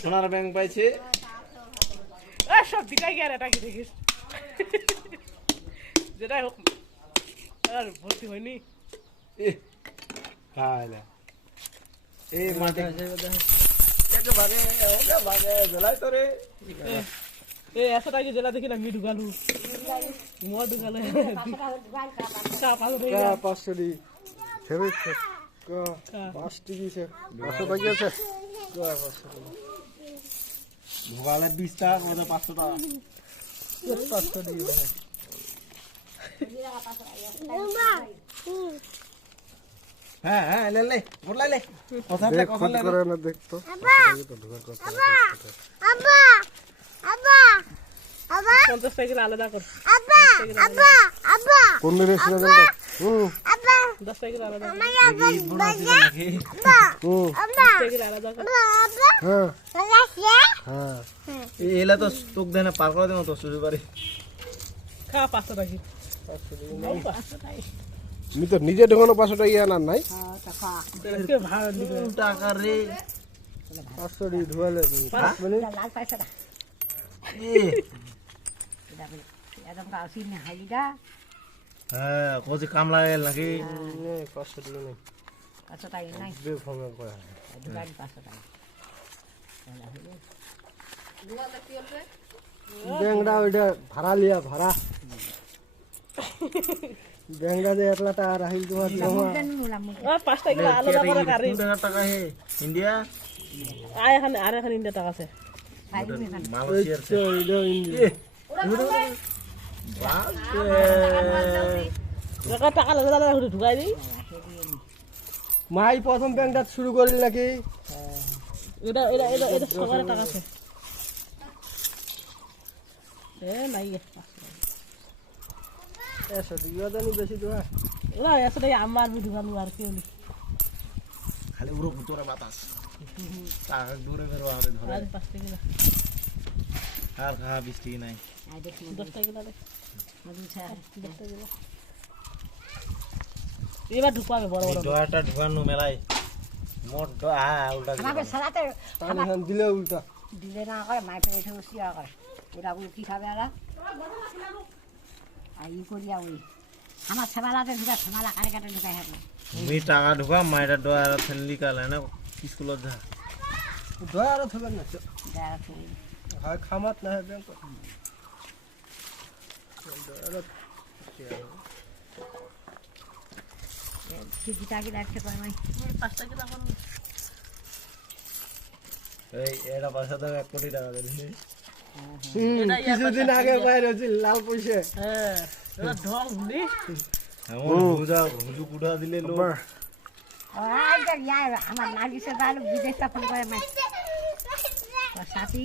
সোনার ব্যাংক পাইছে। সব দিটাই গিয়ে এটা কি দেখিস? যেটাই হোক আর ভর্তি হয়নি। এই মাঠে একেবারে একেবারে বেলায় তো রে। এ এত টাকা জেলা দেখি না? মি ঢুকালু। মোয়া ঢুকালে। পাঁচশো দি। ভোগালে বিশ টাকা কোথাও পাঁচশো টাকা পাঁচশো দিয়ে হ্যাঁ হ্যাঁ লে লে বলাই লে কথা লে কথা করে না দেখতো পঞ্চাশ টাকা আলাদা কর হুম। দশ টাকা আলাদা কর ঈদ বোনাস দিবে নাকি? হুম দশ টাকা আলাদা হ্যাঁ। হ্যাঁ। এলা তো তোক দেয় না পার করে দেবো তো শ্বশুর বাড়ি। খা পাঁচশো টাকা। আমি তো নিজে ঢোকানো পাঁচশো টাকা আনার নাই? কে ভাড়া দিবে। টাকা রে? পাঁচশো দিয়ে ধোয়ালে পাঁচ মিনিট। এ, হ্যাঁ কোচি কাম লাগে নাকি? নেই পাঁচশো টাকা নেই? বে ফোনে করা। ব্যাংকটা ওইটা ভাড়া লিয়া ভাড়া। ব্যাংকটা যে এক লাখ টাকা রাখিল তোমার জমা আর পাঁচ টাকা আলাদা করা গাড়ি দু টাকা টাকা হে? ইন্ডিয়া? আর এখানে আর এখানে ইন্ডিয়া টাকা আছে। মালয়েশিয়ার ইন্ডিয়া। মাই প্রথম ব্যাংকটা শুরু করিল নাকি এ নাই একশো টাকা জানি বেশি দেওয়া না এসে টাকা আমার খালি উড়ো ভিতরে বাতাস। টাকা দূরে বেরো হবে ধরে। পাঁচ টাকা আর খা বৃষ্টি নাই। টাকা টাকা। এবার ঢুকাবে বড় বড় ডয়াটা ঢুকানো মেলায়। মোট হ্যাঁ উল্টা টানি দিলে উল্টা। দিলে না করে মাই পেয়ে উঠে বসিয়া করে ওরা কি খাবে আর আর ই করিয়া ওই আমার সেবালাতে ঢুকা সেবালা কাটে কাটে ঢুকাই হবে টাকা ফেললি কালে না? স্কুলত যা। দয়া আরও না হয় খামাত না হয় ব্যাংক টিকিটা কি রাখতে পারে নাই পাঁচ টাকা না এই এটা পয়সা তো এক কোটি টাকা দিলি কিছুদিন আগে বাইরে হচ্ছিল লাল পয়সা হ্যাঁ ঢং হুলি এমন ভুজা ভুজু কুড়া দিলে লোক আমার ফোন করে মাই তোর সাথী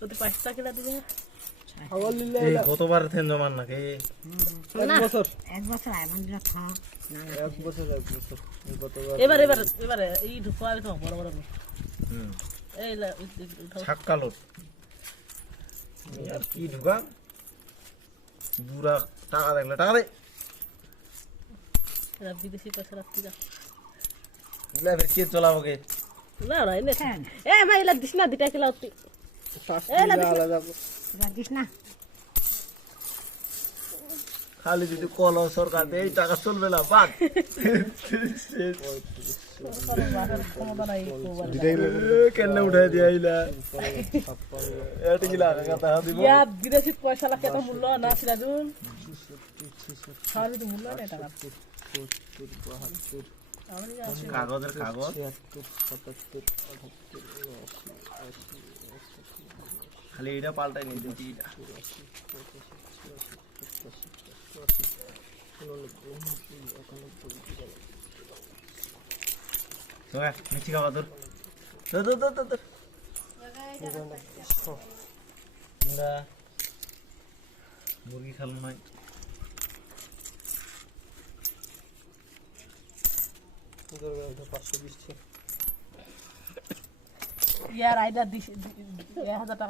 যদি পাঁচ টাকা দিবে? এই কতবার থেন জমান নাকি? এক বছর। এক বছর এমন দিন খাও না এক বছর এক বছর। এই এবার এবার এবারে এই ঢুকা তো বড় বড় হুম। এই লা- এই- এই- উঠাও। ছাক্কা লোট। আর কি ঢুকা? টাকা দেখলে টাকা দে। এরা বিদেশি পয়সা রাখতে যা এগুলা ফের কে চলাবো কে না না এনে হ্যাঁ। এ ভাই এলা দিস না দিটা কিলা খালি যদি কল সরকার দেয় এই টাকা চলবে না বাদ। ক্ষমতা নাই কোবার। উঠাই দিয়ে আইলা? এটা কি লাগা কথা দিব? ইয়া বিদেশি পয়সা লাগে তো মূল্য না সিরাজুল? খাওয়ার তো মূল্য নেই টাকা। আমার কাছে আছে। কাগজের কাগজ? ছিয়াত্তর সাতাত্তর খালি এটা পাল্টাই নি, দুটি এটা মিষ্টি খাবার তোর ধর ধর ধর ধর ধর। আমরা মুরগি খালো নাই। পাঁচশো বিশ ইয়ার আইডা হাজার টাকা